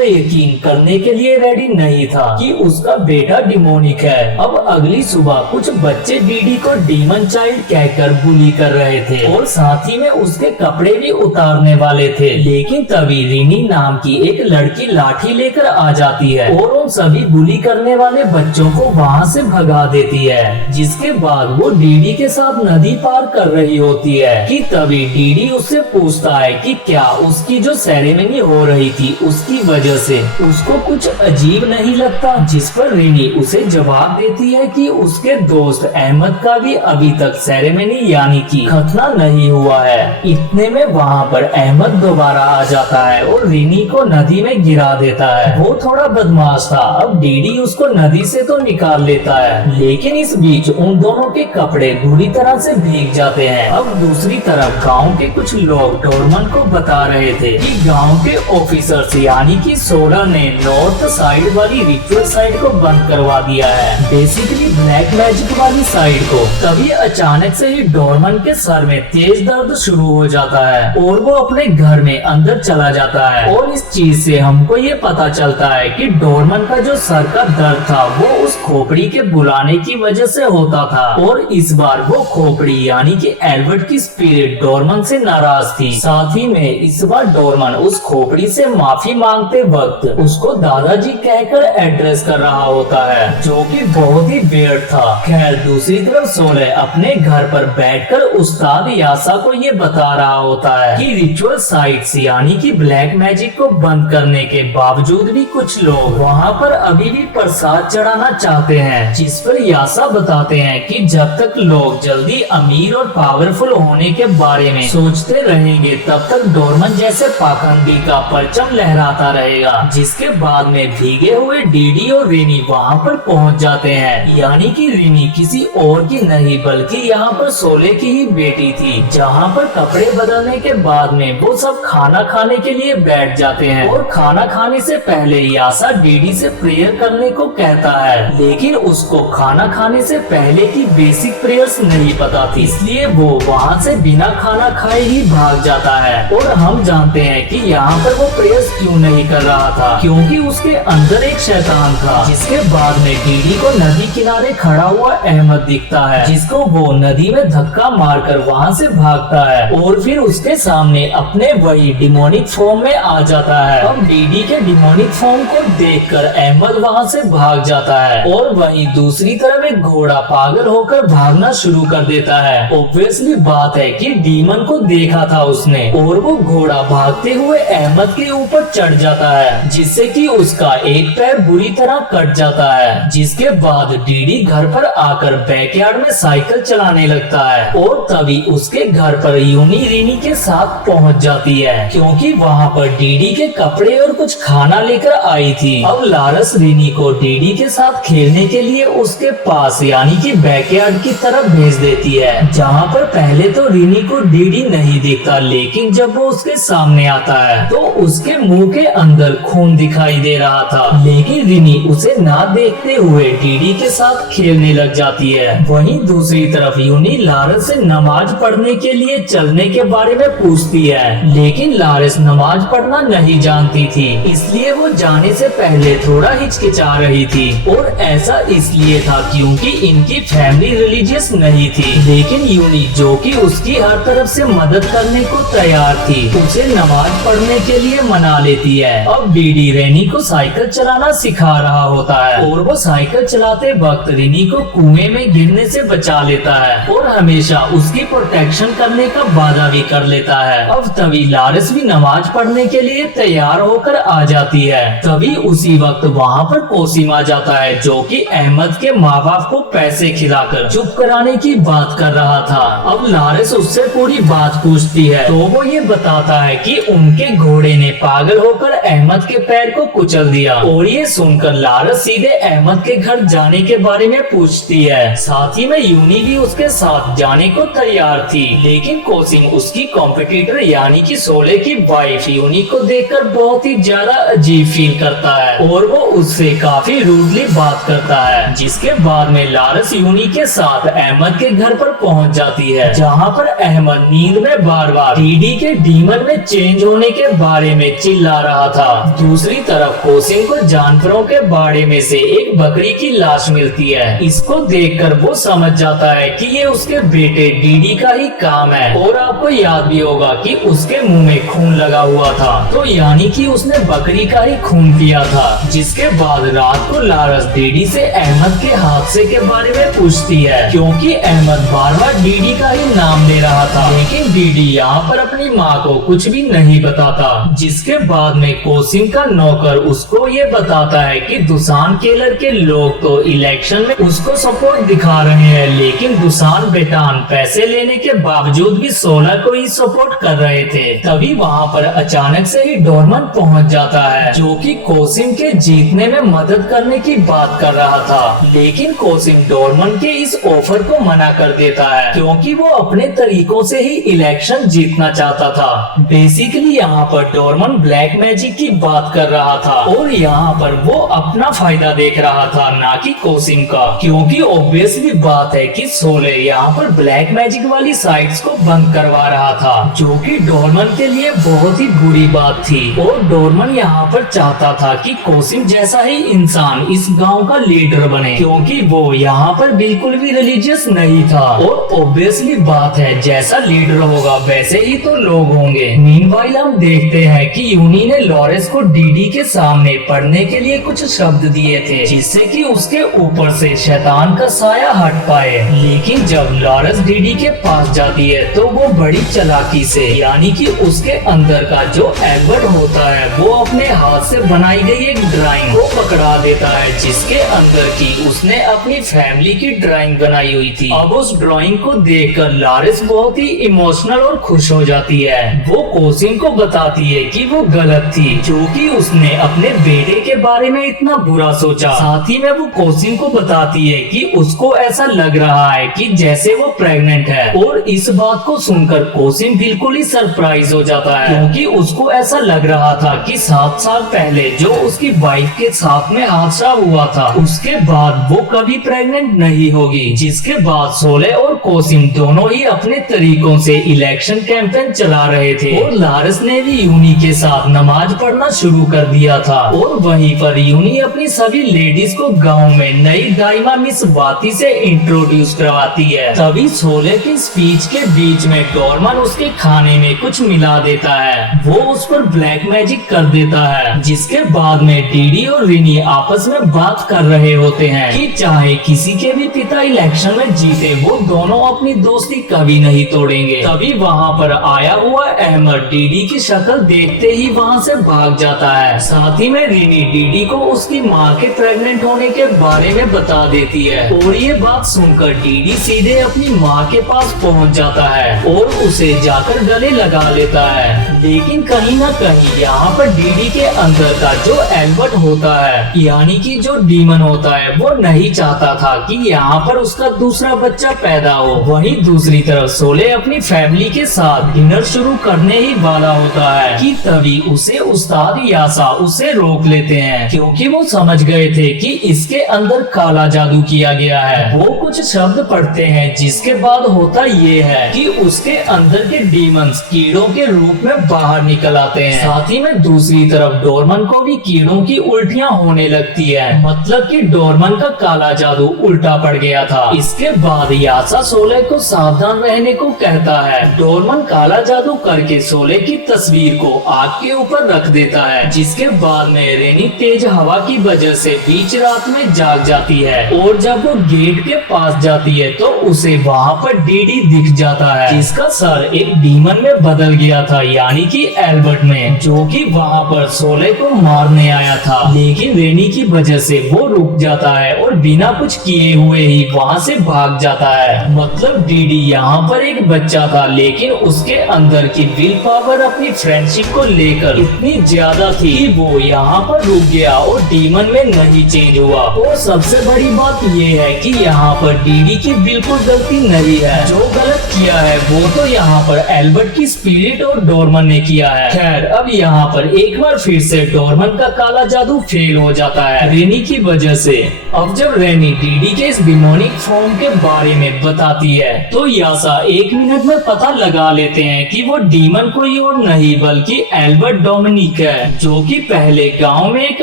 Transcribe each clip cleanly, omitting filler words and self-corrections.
पर यकीन करने के लिए रेडी नहीं था कि उसका बेटा डिमोनिक है। अब अगली सुबह कुछ बच्चे डीडी को डीमन चाइल्ड कहकर बुली कर रहे थे और साथ ही में उसके कपड़े भी उतारने वाले थे। लेकिन तभी रिनी नाम की एक लड़की लाठी लेकर आ जाती है और उन सभी बुली करने वाले बच्चों को वहाँ से भगा देती है। जिसके बाद वो डीडी के साथ नदी पार कर रही होती है कि तभी डीडी उससे पूछता है कि क्या उसकी जो सेरेमनी हो रही थी उसकी वजह से उसको कुछ अजीब नहीं लगता। जिस पर रिनी उसे जवाब देती है कि उसके दोस्त अहमद का भी अभी तक सेरेमनी यानी कि खतना नहीं हुआ है। इतने में वहाँ पर अहमद दोबारा आ जाता है और रिनी को नदी में गिरा देता है। वो थोड़ा बदमाश था। अब डीडी उसको नदी से तो निकाल लेता है, लेकिन इस बीच उन दोनों के कपड़े बुरी तरह से भीग जाते हैं। अब दूसरी तरफ गांव के कुछ लोग डोरमन को बता रहे थे कि गांव के ऑफिसर्स यानी कि सोडा ने नॉर्थ साइड वाली रिचुअल साइड को बंद करवा दिया है, बेसिकली ब्लैक मैजिक वाली साइड को। तभी अचानक से ही डोरमन के सर में तेज दर्द शुरू हो जाता है और वो अपने घर में अंदर चला जाता है। और इस चीज से हमको ये पता चलता है कि डोरमन का जो सर का दर्द था वो उस खोपड़ी के बुलाने की वजह से होता था। और इस बार वो खोपड़ी यानी कि एल्बर्ट की स्पिरिट डोरमन से नाराज थी। साथ ही में इस बार डोरमन उस खोपड़ी से माफी मांगते वक्त उसको दादाजी कहकर एड्रेस कर रहा होता है, जो कि बहुत ही वियर्ड था। खैर दूसरी तरफ सोले अपने घर पर बैठकर उस्ताद यासा को ये बता रहा होता है कि रिचुअल साइट्स यानी कि ब्लैक मैजिक को बंद करने के बावजूद भी कुछ लोग वहाँ पर अभी भी प्रसाद चढ़ाना चाहते हैं। जिस पर यासा बताते हैं कि जब तक लोग जल्दी अमीर और पावरफुल होने के बारे में सोचते रहेंगे तब तक डोरमन जैसे पाखंडी का परचम लहराता रहेगा। जिसके बाद में भीगे हुए डीडी और रिनी वहाँ पर पहुँच जाते हैं, यानी कि रिनी किसी और की नहीं बल्कि यहाँ पर सोले की ही बेटी थी। जहाँ पर कपड़े बदलने के बाद में वो सब खाना खाने के लिए बैठ जाते हैं और खाना खाने से पहले यासा डीडी से प्रेयर करने को कहता है, लेकिन उसको खाना खाने से पहले की बेसिक प्रेयर्स नहीं पता थी, इसलिए वो वहाँ से बिना खाना खाए ही भाग जाता है। और हम जानते हैं कि यहाँ पर वो प्रेयर्स क्यों नहीं कर रहा था, क्योंकि उसके अंदर एक शैतान था। जिसके बाद में डीडी को नदी किनारे खड़ा हुआ अहमद दिखता है, जिसको वो नदी में धक्का मारकर वहाँ से भागता है और फिर उसके सामने अपने वही डिमोनिक फॉर्म में आ जाता है। अब डीडी के डिमोनिक फॉर्म को देखकर अहमद वहाँ से भाग जाता है और वहीं दूसरी तरफ एक घोड़ा पागल होकर भागना शुरू कर देता है। ऑब्वियसली बात है कि डीमन को देखा था उसने और वो घोड़ा भागते हुए अहमद के ऊपर चढ़ जाता है, जिससे कि उसका एक पैर बुरी तरह कट जाता है। जिसके बाद डीडी घर पर आकर बैकयार्ड में साइकिल चलाने लगता है और तभी उसके घर पर यूनी रिनी के साथ पहुंच जाती है, क्योंकि वहां पर डीडी के कपड़े और कुछ खाना लेकर आई थी। अब लारस रिनी को डीडी के साथ खेलने के लिए उसके पास यानी कि बैकयार्ड की तरफ भेज देती है, जहां पर पहले तो रिनी को डीडी नहीं दिखता, लेकिन जब वो उसके सामने आता है तो उसके मुंह के अंदर खून दिखाई दे रहा था। लेकिन रिनी उसे ना देखते हुए डीडी के साथ खेलने लग जाती है। वहीं दूसरी तरफ यूनी लारस से नमाज पढ़ने के लिए चलने के बारे में पूछती है, लेकिन लारस नमाज पढ़ना नहीं जानती थी, इसलिए वो जाने से पहले थोड़ा हिचकिचा रही थी। और ऐसा इसलिए था क्योंकि इनकी फैमिली रिलीजियस नहीं थी। लेकिन यूनी जो कि उसकी हर तरफ से मदद करने को तैयार थी, उसे नमाज पढ़ने के लिए मना लेती है। अब डीडी रेनी को साइकिल चलाना सिखा रहा होता है और वो साइकिल चलाते वक्त रिनी को कुएं में गिरने से बचा लेता है और हमेशा उसकी प्रोटेक्शन करने का वादा भी कर लेता है। अब तभी लारस भी नमाज पढ़ने के लिए तैयार होकर आ जाती है। तभी उसी वक्त वहाँ पर कोसिम आ जाता है, जो कि अहमद के माँ बाप को पैसे खिलाकर चुप कराने की बात कर रहा था। अब लारस उससे पूरी बात पूछती है तो वो ये बताता है कि उनके घोड़े ने पागल होकर अहमद के पैर को कुचल दिया। और ये सुनकर लारस सीधे अहमद के घर जाने के बारे में पूछती है। साथ ही में यूनी भी उसके साथ जाने को तैयार थी, लेकिन कोसिम उसकी कॉम्पिटिटर यानी कि सोले की वाइफ यूनी को देखकर बहुत ही ज्यादा अजीब फील करता है और वो उससे काफी रूडली बात करता है। जिसके बाद में लारस यूनी के साथ अहमद के घर पर पहुंच जाती है, जहां पर अहमद नींद में बार बार डीडी के डीमन में चेंज होने के बारे में चिल्ला रहा था। था। दूसरी तरफ कोसिम को जानवरों के बाड़े में से एक बकरी की लाश मिलती है। इसको देखकर वो समझ जाता है कि ये उसके बेटे डीडी का ही काम है। और आपको याद भी होगा कि उसके मुंह में खून लगा हुआ था, तो यानी कि उसने बकरी का ही खून पिया था। जिसके बाद रात को लारस डीडी से अहमद के हादसे के बारे में पूछती है, क्योंकि अहमद बार बार डीडी का ही नाम ले रहा था। लेकिन डीडी यहाँ पर अपनी माँ को कुछ भी नहीं बताता। जिसके बाद में कोसिम का नौकर उसको ये बताता है कि दुसान केलर के लोग तो इलेक्शन में उसको सपोर्ट दिखा रहे हैं, लेकिन दुसान बेटान पैसे लेने के बावजूद भी 16 को ही सपोर्ट कर रहे थे। तभी वहाँ पर अचानक से ही डोरमन पहुँच जाता है, जो कि कोसिम के जीतने में मदद करने की बात कर रहा था। लेकिन कोसिम डोरमन के इस ऑफर को मना कर देता है, क्योंकि वो अपने तरीकों से ही इलेक्शन जीतना चाहता था। बेसिकली यहाँ पर डोरमन ब्लैक मैजिक की बात कर रहा था और यहाँ पर वो अपना फायदा देख रहा था, ना कि कोसिम का। क्योंकि ऑब्वियसली बात है कि सोले यहाँ पर ब्लैक मैजिक वाली साइट्स को बंद करवा रहा था, जो कि डोरमन के लिए बहुत ही बुरी बात थी। और डोरमन यहाँ पर चाहता था कि कोसिम जैसा ही इंसान इस गांव का लीडर बने, क्योंकि वो यहाँ पर बिल्कुल भी रिलीजियस नहीं था। और ऑब्वियसली बात है, जैसा लीडर होगा वैसे ही तो लोग होंगे। मीनवाइल हम देखते हैं कि यूनी ने लॉरेंस को डीडी के सामने पढ़ने के लिए कुछ शब्द दिए थे, जिससे कि उसके ऊपर से शैतान का साया हट पाए। लेकिन जब लॉरेंस डीडी के पास जाती है तो वो बड़ी चालाकी से, यानी कि उसके अंदर का जो एल्बर्ट होता है, वो अपने हाथ से बनाई गई एक ड्राइंग को पकड़ा देता है, जिसके अंदर की उसने अपनी फैमिली की ड्राइंग बनाई हुई थी। अब उस ड्राइंग को देखकर लॉरेंस बहुत ही इमोशनल और खुश हो जाती है। वो कोसिम को बताती है कि वो गलत थी, जो कि उसने अपने बेटे के बारे में इतना बुरा सोचा। साथ ही में वो कोसिम को बताती है कि उसको ऐसा लग रहा है कि जैसे वो प्रेग्नेंट है। और इस बात को सुनकर कोसिम बिल्कुल ही सरप्राइज हो जाता है, क्योंकि उसको ऐसा लग रहा था कि 7 साल पहले जो उसकी वाइफ के साथ में हादसा हुआ था, उसके बाद वो कभी प्रेग्नेंट नहीं होगी। जिसके बाद सोले और कोसिम दोनों ही अपने तरीकों से इलेक्शन कैंपेन चला रहे थे। और लारस ने भी यूनी के साथ नमाज पढ़ना शुरू कर दिया था। और वहीं पर यूनी अपनी सभी लेडीज को गांव में नई दाइमा मिस बाती से इंट्रोड्यूस करवाती है। तभी सोले की स्पीच के बीच में डोरमन उसके खाने में कुछ मिला देता है। वो उस पर ब्लैक मैजिक कर देता है। जिसके बाद में डीडी और रिनी आपस में बात कर रहे होते हैं कि चाहे किसी के भी पिता इलेक्शन में जीते, वो दोनों अपनी दोस्ती कभी नहीं तोड़ेंगे। तभी वहाँ पर आया हुआ अहमद डीडी की शक्ल देखते ही वहाँ से भाग जाता है। साथ ही में रिनी डीडी को उसकी माँ के प्रेग्नेंट होने के बारे में बता देती है। और ये बात सुनकर डीडी सीधे अपनी माँ के पास पहुँच जाता है और उसे जाकर गले लगा लेता है। लेकिन कहीं ना कहीं यहाँ पर डीडी के अंदर का जो एल्बर्ट होता है, यानी कि जो डीमन होता है, वो नहीं चाहता था कि यहाँ पर उसका दूसरा बच्चा पैदा हो। वहीं दूसरी तरफ सोले अपनी फैमिली के साथ डिनर शुरू करने ही वाला होता है कि तभी उसे उस्ताद यासा उसे रोक लेते हैं, क्योंकि वो समझ गए थे कि इसके अंदर काला जादू किया गया है। वो कुछ शब्द पढ़ते हैं, जिसके बाद होता ये है कि उसके अंदर के डीमंस कीड़ों के रूप में बाहर निकल आते हैं। साथ ही में दूसरी तरफ डोरमन को भी कीड़ों की उल्टियां होने लगती है, मतलब कि डोरमन का काला जादू उल्टा पड़ गया था। इसके बाद यासा सोले को सावधान रहने को कहता है। डोरमन काला जादू करके सोले की तस्वीर को आग के ऊपर रख देता है। जिसके बाद में रेनी तेज हवा की वजह से बीच रात में जाग जाती है। और जब वो गेट के पास जाती है तो उसे वहाँ पर डीडी दिख जाता है, जिसका सर एक डीमन में बदल गया था, यानी कि एल्बर्ट में, जो कि वहाँ पर सोले को मारने आया था। लेकिन रेनी की वजह से वो रुक जाता है और बिना कुछ किए हुए ही वहाँ से भाग जाता है। मतलब डीडी यहाँ पर एक बच्चा था, लेकिन उसके अंदर की विल पावर अपनी फ्रेंडशिप को लेकर इतनी ज्यादा थी कि वो यहाँ पर रुक गया और डीमन में नहीं चेंज हुआ। और सबसे बड़ी बात ये है कि यहाँ पर डीडी की बिल्कुल गलती नहीं है। जो गलत किया है वो तो यहाँ पर एल्बर्ट की स्पिरिट और डोरमन ने किया है। खैर, अब यहाँ पर एक बार फिर से डोरमन का काला जादू फेल हो जाता है रेनी की वजह से। अब जब रेनी डीडी के इस डिमोनिक फॉर्म के बारे में बताती है तो यासा 1 मिनट में पता लगा लेते हैं कि वो डीमन कोई और नहीं बल्कि एल्बर्ट डोमिनिक डिमोनिक है, जो कि पहले गांव में एक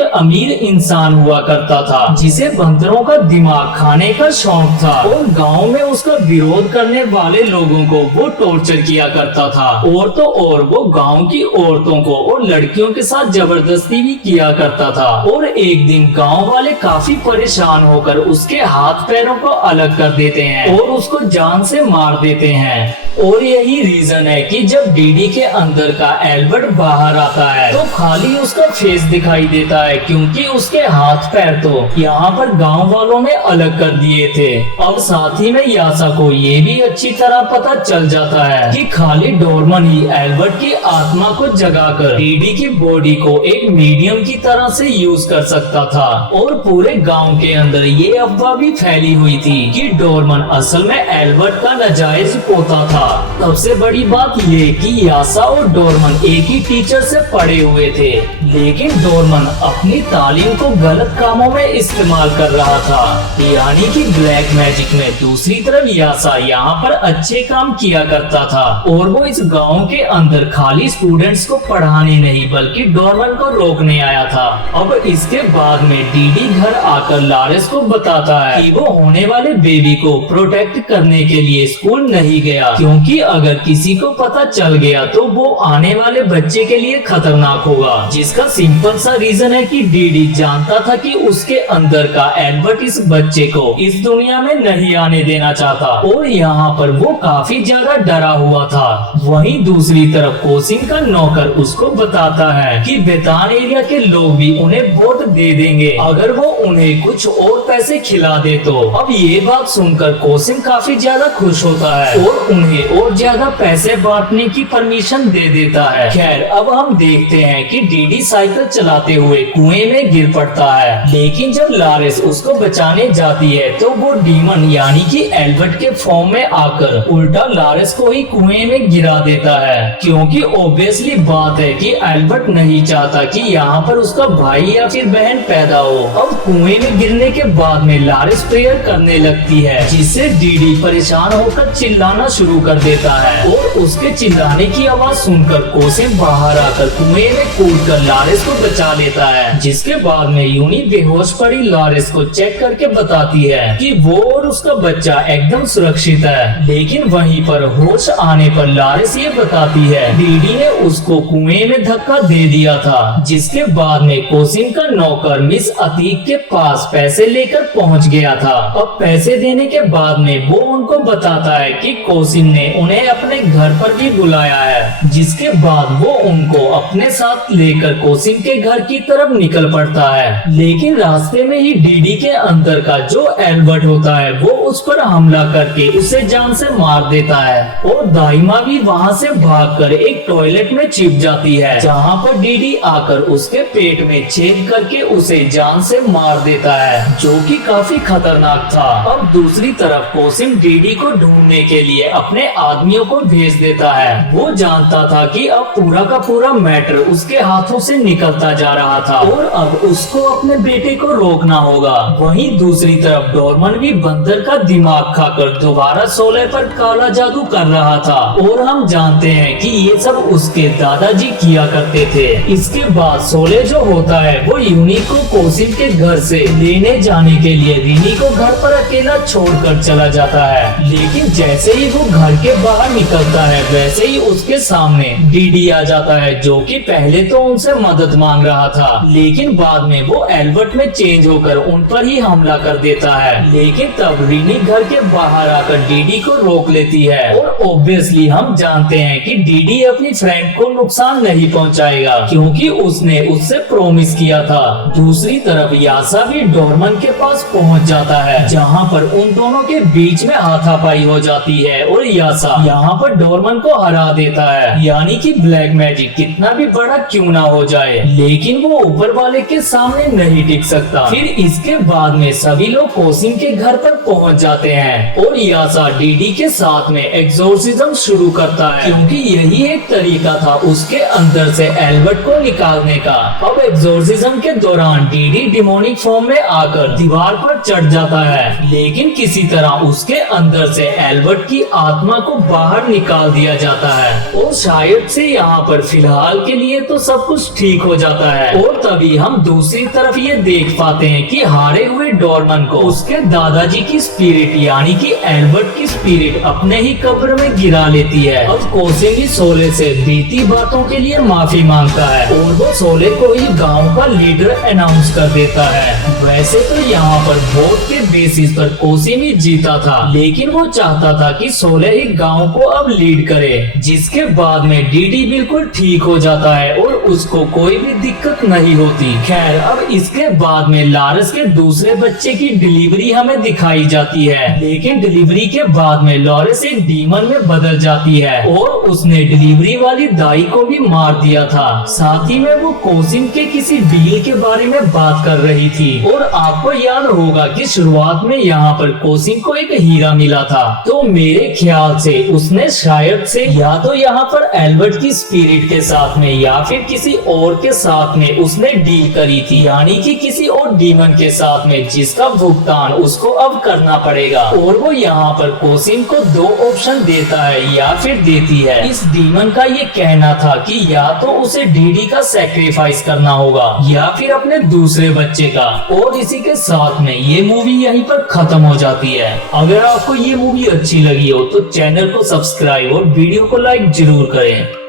अमीर इंसान हुआ करता था जिसे बंदरों का दिमाग खाने का शौक था और गांव में उसका विरोध करने वाले लोगों को वो टॉर्चर किया करता था। और तो और वो गांव की औरतों को और लड़कियों के साथ जबरदस्ती भी किया करता था। और एक दिन गांव वाले काफी परेशान होकर उसके हाथ पैरों को अलग कर देते हैं और उसको जान से मार देते हैं। और यही रीजन है कि जब डीडी के अंदर का एल्बर्ट बाहर आता है तो खाली उसका फेस दिखाई देता है, क्योंकि उसके हाथ पैर तो यहाँ पर गांव वालों ने अलग कर दिए थे। और साथ ही में यासा को ये भी अच्छी तरह पता चल जाता है कि खाली डोरमन ही एल्बर्ट की आत्मा को जगाकर डीडी की बॉडी को एक मीडियम की तरह से यूज कर सकता था। और पूरे गांव के अंदर ये अफवाह भी फैली हुई थी कि डोरमन असल में एल्बर्ट का नाजायज पोता था। सबसे बड़ी बात ये कि यासा और डोरमन एक ही टीचर से पढ़े हुए थे, लेकिन डोरमन अपनी तालीम को गलत कामों में इस्तेमाल कर रहा था, यानी कि ब्लैक मैजिक में। दूसरी तरफ यासा यहाँ पर अच्छे काम किया करता था और वो इस गांव के अंदर खाली स्टूडेंट्स को पढ़ाने नहीं बल्कि डोरमन को रोकने आया था। अब इसके बाद में डीडी घर आकर लारेंस को बताता है कि वो होने वाले बेबी को प्रोटेक्ट करने के लिए स्कूल नहीं गया, क्योंकि अगर किसी को पता चल गया तो वो आने वाले बच्चे के लिए खतरनाक होगा। जिसका सिंपल सा रीजन है कि डीडी जानता था कि उसके अंदर का एल्बर्ट इस बच्चे को इस दुनिया में नहीं आने देना चाहता और यहाँ पर वो काफी ज्यादा डरा हुआ था। वहीं दूसरी तरफ कोसिन का नौकर उसको बताता है कि बेतान एरिया के लोग भी उन्हें वोट दे देंगे अगर वो उन्हें कुछ और पैसे खिला दे तो। अब ये बात सुनकर कोसिन काफी ज्यादा खुश होता है और उन्हें और ज्यादा पैसे बांटने की परमिशन दे देता है। खैर अब हम देखते हैं कि डीडी साइकिल चलाते हुए कुएं में गिर पड़ता है, लेकिन जब लारेंस उसको बचाने जाती है तो वो डीमन यानी कि एल्बर्ट के फॉर्म में आकर उल्टा लारेंस को ही कुएं में गिरा देता है, क्योंकि ऑब्वियसली बात है कि एल्बर्ट नहीं चाहता कि यहाँ पर उसका भाई या फिर बहन पैदा हो। अब कुएं में गिरने के बाद में लारेंस प्रेयर करने लगती है, जिससे डीडी परेशान होकर चिल्लाना शुरू कर देता है और उसके चिल्लाने की आवाज सुनकर कोसिन बाहर आकर कुएं में कूदकर लारेंस को बचा लेता है। जिसके बाद में यूनी बेहोश पड़ी लारेंस को चेक करके बताती है कि वो और उसका बच्चा एकदम सुरक्षित है, लेकिन वहीं पर होश आने पर लारेंस ये बताती है डीडी ने उसको कुएं में धक्का दे दिया था। जिसके बाद में कोसिन का नौकर मिस अतीक के पास पैसे लेकर पहुंच गया था। अब पैसे देने के बाद में वो उनको बताता है कि कोसिन ने उन्हें अपने घर पर भी बुलाया है। जिसके बाद वो उनको अपने साथ लेकर कोसिन के घर की तरफ निकल पड़ता है, लेकिन रास्ते में ही डीडी के अंदर का जो एल्बर्ट होता है वो उस पर हमला करके उसे जान से मार देता है और दाइमा भी वहाँ से भागकर एक टॉयलेट में छिप जाती है, जहाँ पर डीडी आकर उसके पेट में छेद करके उसे जान से मार देता है, जो कि काफी खतरनाक था। अब दूसरी तरफ कोसिन डीडी को ढूंढने के लिए अपने आदमियों को भेज देता है। वो जानता था कि अब पूरा का पूरा मैटर उसके हाथों से निकलता जा रहा था और अब उसको अपने बेटे को रोकना होगा। वहीं दूसरी तरफ डोरमन भी बंदर का दिमाग खाकर दोबारा सोले पर काला जादू कर रहा था और हम जानते हैं कि ये सब उसके दादाजी किया करते थे। इसके बाद सोले जो होता है वो यूनी को कोसिन के घर से लेने जाने के लिए रिनी को घर पर अकेला छोड़कर चला जाता है, लेकिन जैसे ही वो घर के बाहर निकलता है वैसे ही उसके सामने डीडी आ जाता है, जो कि पहले तो उनसे मदद मांग रहा था, लेकिन बाद में वो एल्बर्ट में चेंज होकर उन पर ही हमला कर देता है। लेकिन तब रिनी घर के बाहर आकर डीडी को रोक लेती है और ऑब्वियसली हम जानते हैं कि डीडी अपनी फ्रेंड को नुकसान नहीं पहुंचाएगा, क्योंकि उसने उससे प्रॉमिस किया था। दूसरी तरफ यासा भी डोरमन के पास पहुंच जाता है, जहां पर उन दोनों के बीच में हाथापाई हो जाती है और यासा यहाँ पर डोरमन को हरा देता है। यानी कि ब्लैक मैजिक कितना भी बड़ा क्यों ना हो जाए, लेकिन वो ऊपर वाले के सामने नहीं टिक सकता। फिर इसके बाद में सभी लोग कोसिन के घर पर पहुंच जाते हैं और यासा डीडी के साथ में एक्सोर्सिज्म शुरू करता है, क्योंकि यही एक तरीका था उसके अंदर से एल्बर्ट को निकालने का। अब एक्सोर्सिज्म के दौरान डीडी डिमोनिक फॉर्म में आकर दीवार पर चढ़ जाता है, लेकिन किसी तरह उसके अंदर से एल्बर्ट की आत्मा को बाहर निकाल दिया जाता है और शायद से यहाँ पर फिलहाल के लिए है तो सब कुछ ठीक हो जाता है। और तभी हम दूसरी तरफ ये देख पाते हैं कि हारे हुए डोरेमन को उसके दादाजी की स्पिरिट यानी कि एल्बर्ट की स्पिरिट अपने ही कब्र में गिरा लेती है। अब कोसे भी सोले से बीती बातों के लिए माफी मांगता है और वो सोले को ही गांव का लीडर अनाउंस कर देता है। वैसे तो यहाँ पर वोट के बेसिस पर कोसिमी जीता था, लेकिन वो चाहता था कि सोले ही गांव को अब लीड करे, जिसके बाद में डीडी बिल्कुल ठीक हो जाता है और उसको कोई भी दिक्कत नहीं होती। खैर अब इसके बाद में लारस के दूसरे बच्चे की डिलीवरी हमें दिखाई जाती है, लेकिन डिलीवरी के बाद में लॉरेंस एक डीमन में बदल जाती है और उसने डिलीवरी वाली दाई को भी मार दिया था। साथ ही में वो कोसिम के किसी डील के बारे में बात कर रही थी और आपको याद होगा कि शुरुआत में यहाँ पर कोसिम को एक हीरा मिला था, तो मेरे ख्याल से उसने शायद से या तो यहाँ पर एल्बर्ट की स्पिरिट के साथ में या फिर किसी और के साथ में उसने डील करी थी, यानी कि किसी और डीमन के साथ में, जिसका भुगतान उसको अब करना पड़ेगा। और वो यहाँ पर कोसिम को दो ऑप्शन देता है या फिर देती है। इस डीमन का ये कहना था कि या तो उसे डीडी का सैक्रिफाइस करना होगा या फिर अपने दूसरे बच्चे का। और इसी के साथ में ये मूवी यहीं पर खत्म हो जाती है। अगर आपको ये मूवी अच्छी लगी हो तो चैनल को सब्सक्राइब और वीडियो को लाइक जरूर करें।